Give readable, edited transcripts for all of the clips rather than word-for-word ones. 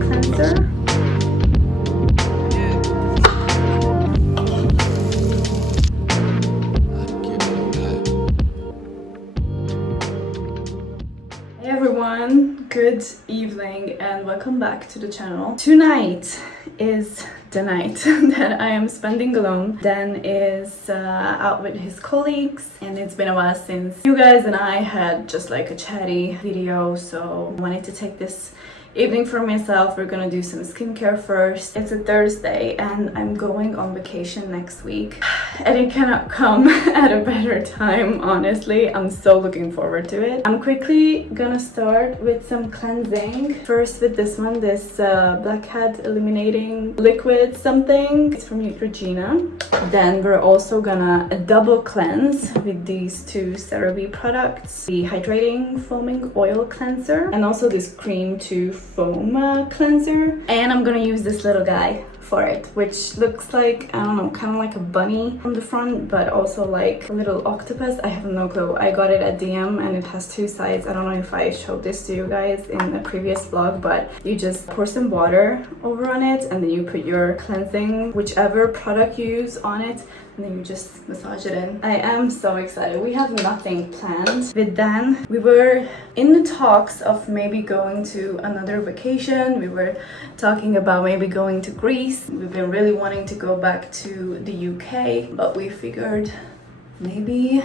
cleanser. Hey everyone, good evening and welcome back to the channel. Tonight is the night that I am spending alone. Dan is out with his colleagues and it's been a while since you guys and I had just like a chatty video, so I wanted to take this evening for myself. We're gonna do some skincare first. It's a Thursday and I'm going on vacation next week and it cannot come at a better time, honestly. I'm so looking forward to it. I'm quickly gonna start with some cleansing. First with this one, this blackhead eliminating liquid something. It's from Neutrogena. Then we're also gonna double cleanse with these two CeraVe products. The hydrating foaming oil cleanser and also this cream to foam cleanser, and I'm gonna use this little guy for it, which looks like, I don't know, kind of like a bunny on the front, but also like a little octopus. I have no clue. I got it at DM and it has two sides. I don't know if I showed this to you guys in a previous vlog, but you just pour some water over on it and then you put your cleansing, whichever product you use, on it, and then you just massage it in. I am so excited. We have nothing planned with Dan. We were in the talks of maybe going to another vacation. We were talking about maybe going to Greece. We've been really wanting to go back to the UK, but we figured maybe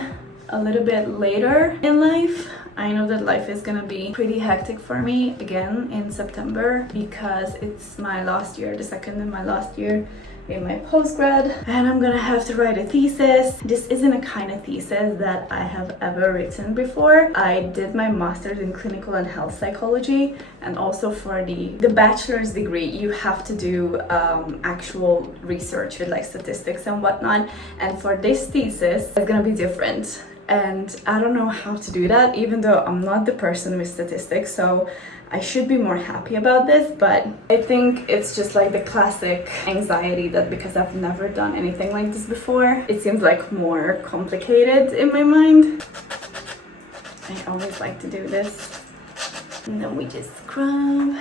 a little bit later in life. I know that life is gonna be pretty hectic for me again in September because it's my last year, the second in my last year in my postgrad, and I'm gonna have to write a thesis. This isn't a kind of thesis that I have ever written before. I did my master's in clinical and health psychology, and also for the bachelor's degree you have to do actual research with like statistics and whatnot, and for this thesis it's gonna be different. And I don't know how to do that, even though I'm not the person with statistics, so I should be more happy about this, but I think it's just like the classic anxiety that because I've never done anything like this before, it seems like more complicated in my mind. I always like to do this. And then we just scrub.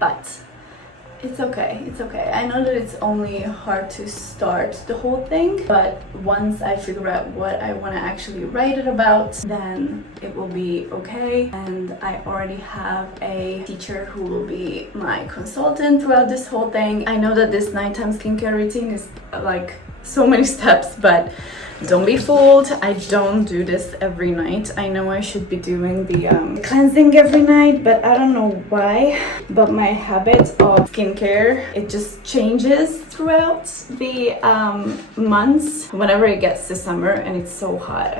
But it's okay, it's okay. I know that it's only hard to start the whole thing, but once I figure out what I want to actually write it about, then it will be okay. And I already have a teacher who will be my consultant throughout this whole thing. I know that this nighttime skincare routine is like so many steps, but don't be fooled. I don't do this every night. I know I should be doing the cleansing every night, but I don't know why. But my habit of skincare, it just changes throughout the months. Whenever it gets to summer and it's so hot,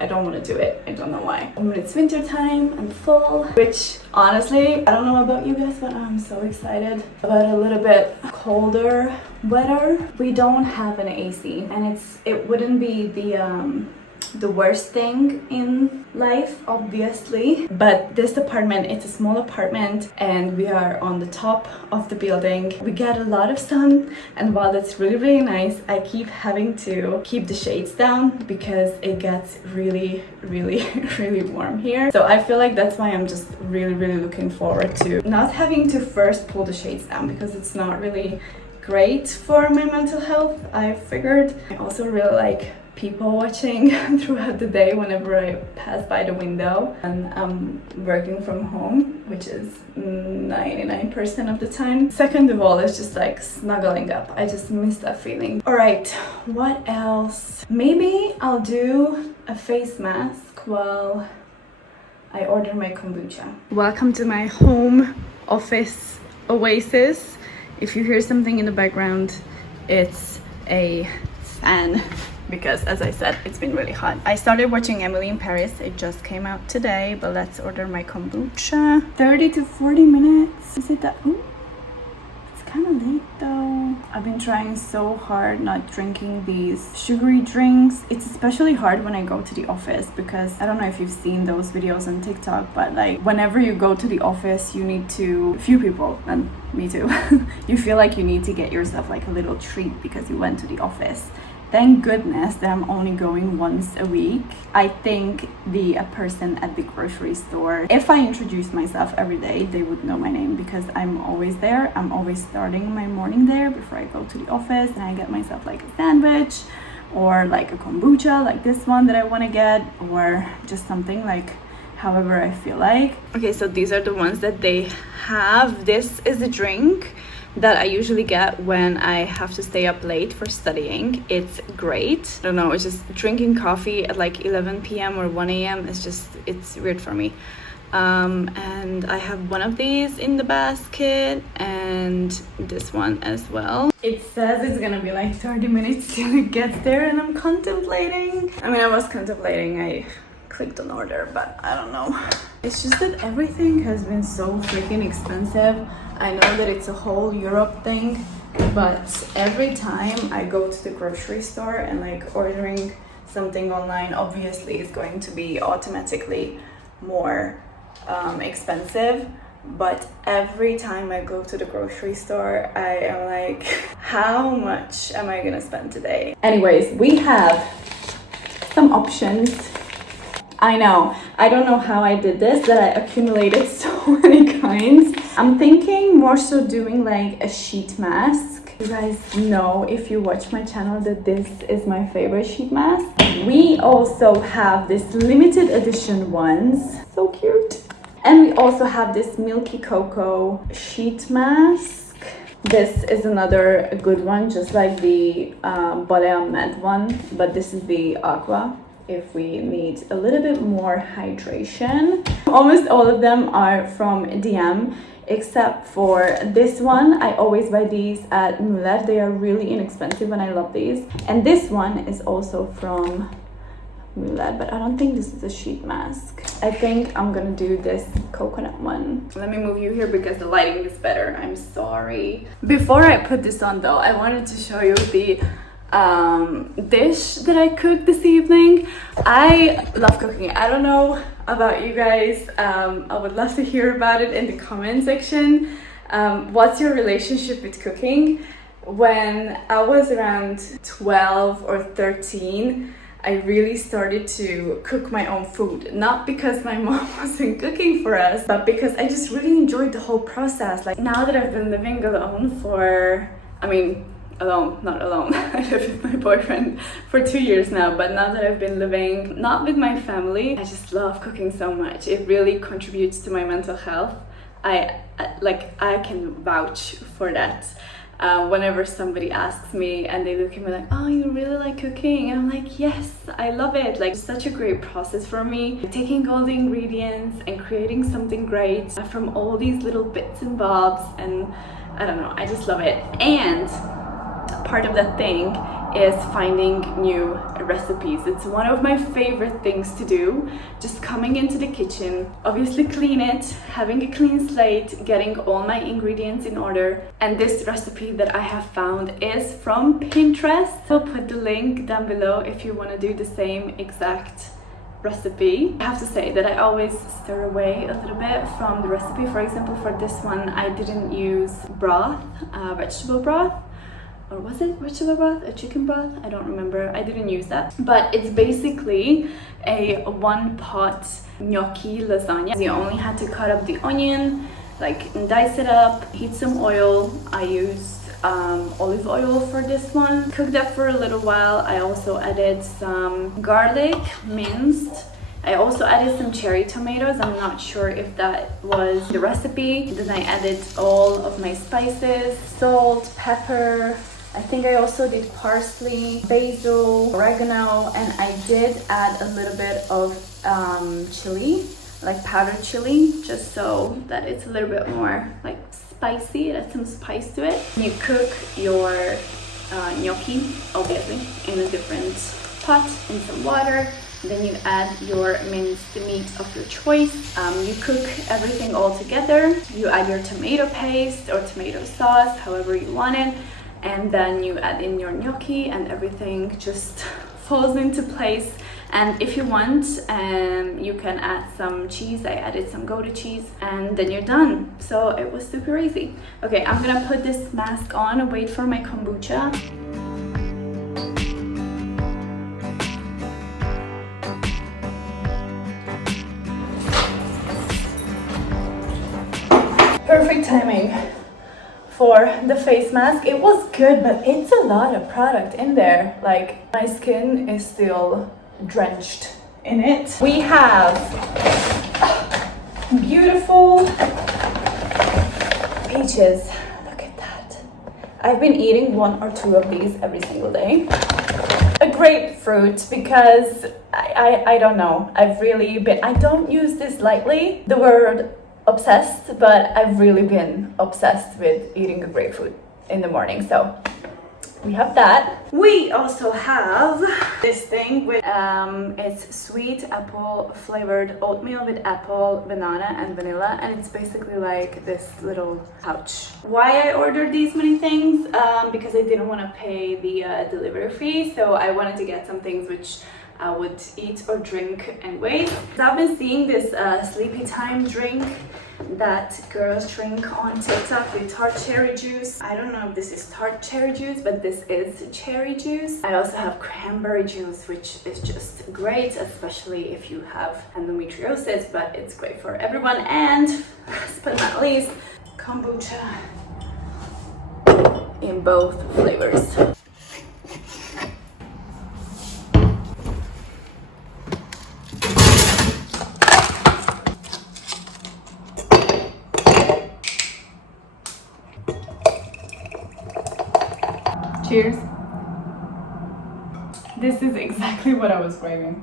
I don't want to do it. I don't know why. When it's winter time and fall, which honestly, I don't know about you guys, but I'm so excited about a little bit colder weather. We don't have an AC, and it wouldn't be the worst thing in life, obviously, but this apartment, it's a small apartment and we are on the top of the building. We get a lot of sun, and while it's really nice, I keep having to keep the shades down because it gets really warm here. So I feel like that's why I'm just really looking forward to not having to first pull the shades down, because it's not really great for my mental health, I figured. I also really like people watching throughout the day whenever I pass by the window, and I'm working from home, which is 99% of the time. Second of all, it's just like snuggling up. I just miss that feeling. All right, what else? Maybe I'll do a face mask while I order my kombucha. Welcome to my home office oasis. If you hear something in the background, it's a fan, because as I said, it's been really hot. I started watching Emily in Paris. It just came out today, but let's order my kombucha. 30 to 40 minutes. Is it that? Ooh, it's kind of late though. I've been trying so hard not drinking these sugary drinks. It's especially hard when I go to the office, because I don't know if you've seen those videos on TikTok, but like whenever you go to the office, you need to, a few people, and me too, you feel like you need to get yourself like a little treat because you went to the office. Thank goodness that I'm only going once a week. I think a person at the grocery store, if I introduce myself every day, they would know my name because I'm always there. I'm always starting my morning there before I go to the office, and I get myself like a sandwich or like a kombucha like this one that I want to get, or just something like however I feel like. Okay, so these are the ones that they have. This is a drink that I usually get when I have to stay up late for studying. It's great. I don't know, it's just drinking coffee at like 11 p.m. or 1 a.m. it's weird for me. And I have one of these in the basket and this one as well. It says it's gonna be like 30 minutes till it gets there, and I'm contemplating. I mean, I was contemplating, I clicked on order, but I don't know. It's just that everything has been so freaking expensive. I know that it's a whole Europe thing, but every time I go to the grocery store and like ordering something online, obviously it's going to be automatically more expensive. But every time I go to the grocery store, I am like, how much am I gonna spend today? Anyways, we have some options. I know, I don't know how I did this, that I accumulated so many kinds. I'm thinking more so doing like a sheet mask. You guys know, if you watch my channel, that this is my favorite sheet mask. We also have this limited edition ones, so cute. And we also have this milky cocoa sheet mask. This is another good one, just like the Balea Med one, but this is the aqua, if we need a little bit more hydration. Almost all of them are from DM, except for this one. I always buy these at Mulet. They are really inexpensive and I love these. And this one is also from Mulet, but I don't think this is a sheet mask. I think I'm gonna do this coconut one. Let me move you here because the lighting is better. I'm sorry. Before I put this on though, I wanted to show you the dish that I cooked this evening. I love cooking. I don't know about you guys. I would love to hear about it in the comment section. What's your relationship with cooking? When I was around 12 or 13, I really started to cook my own food. Not because my mom wasn't cooking for us, but because I just really enjoyed the whole process. Like now that I've been living alone for, not alone. I live with my boyfriend for 2 years now, but now that I've been living not with my family, I just love cooking so much. It really contributes to my mental health. I can vouch for that. Whenever somebody asks me and they look at me like, oh, you really like cooking? And I'm like, yes, I love it. Like, it's such a great process for me. Taking all the ingredients and creating something great from all these little bits and bobs, and I don't know, I just love it. And part of that thing is finding new recipes. It's one of my favorite things to do. Just coming into the kitchen, obviously clean it, having a clean slate, getting all my ingredients in order. And this recipe that I have found is from Pinterest. I'll put the link down below if you want to do the same exact recipe. I have to say that I always stir away a little bit from the recipe. For example, for this one, I didn't use broth, vegetable broth. Or was it vegetable broth? A chicken broth? I don't remember. I didn't use that. But it's basically a one-pot gnocchi lasagna. You only had to cut up the onion, like dice it up, heat some oil. I used olive oil for this one. Cooked that for a little while. I also added some garlic, minced. I also added some cherry tomatoes. I'm not sure if that was the recipe. Then I added all of my spices, salt, pepper. I think I also did parsley, basil, oregano, and I did add a little bit of chili, like powdered chili, just so that it's a little bit more like spicy. It has some spice to it. You cook your gnocchi, obviously, in a different pot in some water. Then you add your minced meat of your choice. You cook everything all together. You add your tomato paste or tomato sauce, however you want it. And then you add in your gnocchi and everything just falls into place. And if you want, you can add some cheese. I added some Gouda cheese, and then you're done. So it was super easy. Okay, I'm gonna put this mask on and wait for my kombucha. perfect timing for the face mask. It was good, but it's a lot of product in there. Like, my skin is still drenched in it. We have beautiful peaches. Look at that. I've been eating 1 or 2 of these every single day. A grapefruit, because I don't know, I've really been, I don't use this lightly, the word obsessed, but I've really been obsessed with eating a grapefruit in the morning. So we have that. We also have this thing with it's sweet apple flavored oatmeal with apple, banana and vanilla, and it's basically like this little pouch. Why I ordered these many things? Because I didn't want to pay the delivery fee, so I wanted to get some things which I would eat or drink anyway. So I've been seeing this sleepy time drink that girls drink on TikTok with tart cherry juice. I don't know if this is tart cherry juice, but this is cherry juice. I also have cranberry juice, which is just great, especially if you have endometriosis, but it's great for everyone. And last but not least, kombucha in both flavors. Cheers. This is exactly what I was craving.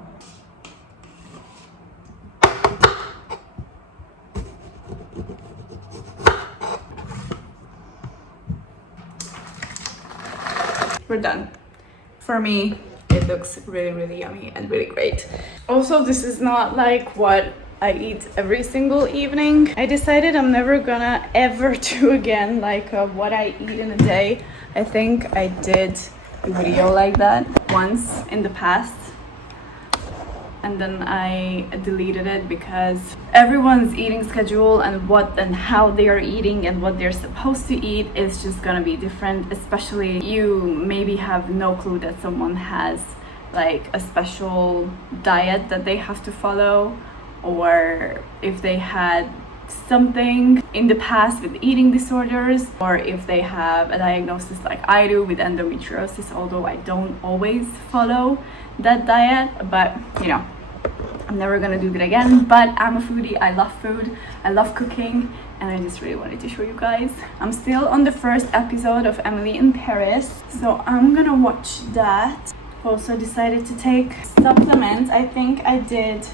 We're done. For me, it looks really, really yummy and really great. Also, this is not like what I eat every single evening. I decided I'm never gonna ever do again like what I eat in a day. I think I did a video like that once in the past, and then I deleted it because everyone's eating schedule and what and how they are eating and what they're supposed to eat is just gonna be different. Especially you maybe have no clue that someone has like a special diet that they have to follow, or if they had something in the past with eating disorders, or if they have a diagnosis like I do with endometriosis, although I don't always follow that diet. But you know, I'm never gonna do that again. But I'm a foodie, I love food, I love cooking, and I just really wanted to show you guys. I'm still on the first episode of Emily in Paris, so I'm gonna watch that. Also decided to take supplements. I think I did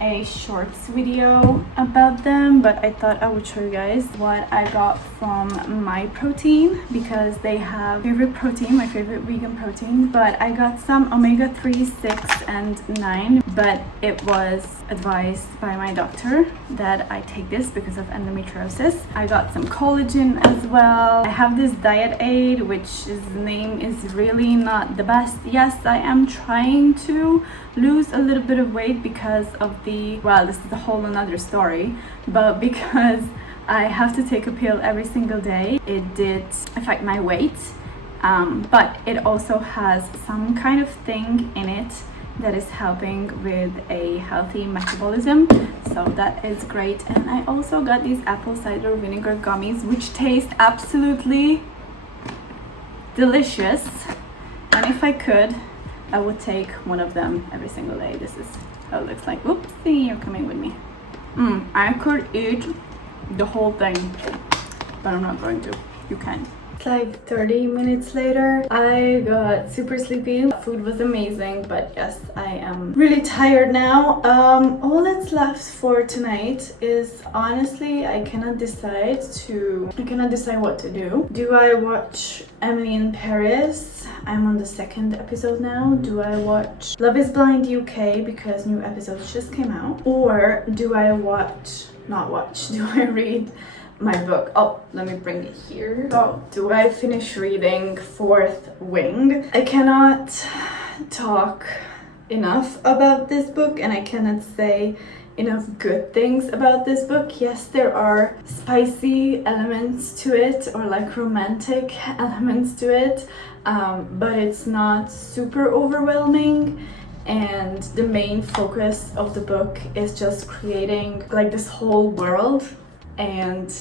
a shorts video about them, but I thought I would show you guys what I got from My Protein, because they have favorite protein, my favorite vegan protein. But I got some omega-3, 6 and 9, but it was advised by my doctor that I take this because of endometriosis. I got some collagen as well. I have this diet aid, which his name is really not the best. Yes, I am trying to lose a little bit of weight because of the, well, this is a whole another story, but because I have to take a pill every single day, it did affect my weight. But it also has some kind of thing in it that is helping with a healthy metabolism, so that is great. And I also got these apple cider vinegar gummies, which taste absolutely delicious, and if I could, I would take one of them every single day. This is how it looks like. Oopsie, you're coming with me. I could eat the whole thing, but I'm not going to. You can. It's like 30 minutes later. I got super sleepy. Food was amazing, but yes, I am really tired now. All that's left for tonight is, honestly, I cannot decide what to do. Do I watch Emily in Paris? I'm on the 2nd episode now. Do I watch Love is Blind UK because new episodes just came out? Or do I do I read my book? Oh, let me bring it here. So, do I finish reading Fourth Wing? I cannot talk enough about this book, and I cannot say enough good things about this book. Yes, there are spicy elements to it, or like romantic elements to it, but it's not super overwhelming. And the main focus of the book is just creating like this whole world and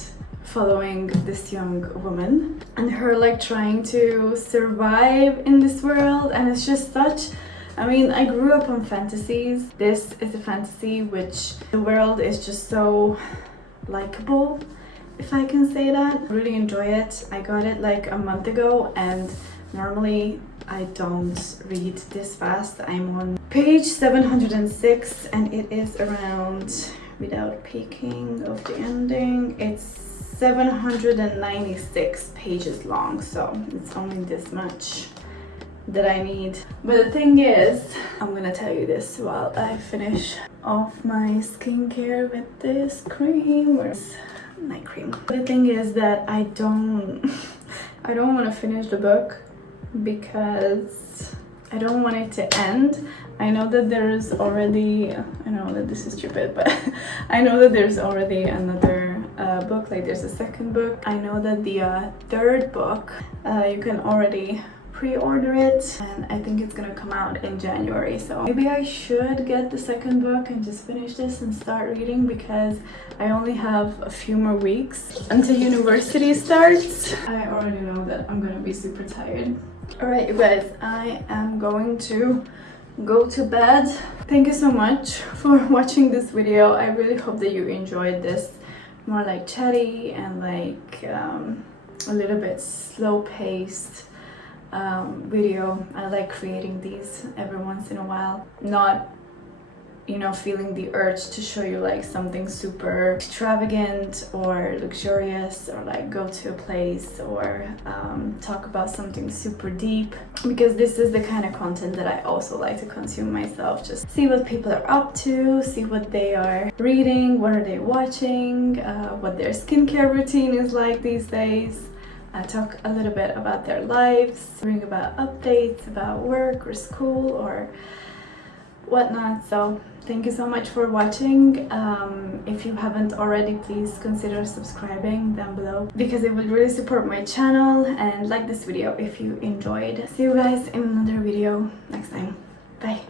following this young woman and her like trying to survive in this world. And it's just such, I mean, I grew up on fantasies. This is a fantasy which the world is just so likable, if I can say that. I really enjoy it. I got it like a month ago, and normally I don't read this fast. I'm on page 706 and it is around, without peeking of the ending, it's 796 pages long, so it's only this much that I need. But the thing is, I'm gonna tell you this while I finish off my skincare with this cream. Where's night cream? The thing is that I don't want to finish the book because I don't want it to end. I know that there's already, I know that this is stupid, but I know that there's already another book, like there's a second book. I know that the third book, you can already pre-order it, and I think it's gonna come out in January, so maybe I should get the second book and just finish this and start reading, because I only have a few more weeks until university starts. I already know that I'm gonna be super tired. Alright, you guys, I am going to go to bed. Thank you so much for watching this video. I really hope that you enjoyed this more like chatty and like a little bit slow-paced video. I like creating these every once in a while, not, you know, feeling the urge to show you like something super extravagant or luxurious, or like go to a place or talk about something super deep, because this is the kind of content that I also like to consume myself. Just see what people are up to, see what they are reading, what are they watching, what their skincare routine is like these days. I talk a little bit about their lives, bring about updates about work or school or whatnot. So thank you so much for watching. If you haven't already, please consider subscribing down below, because it would really support my channel, and like this video if you enjoyed. See you guys in another video next time. Bye.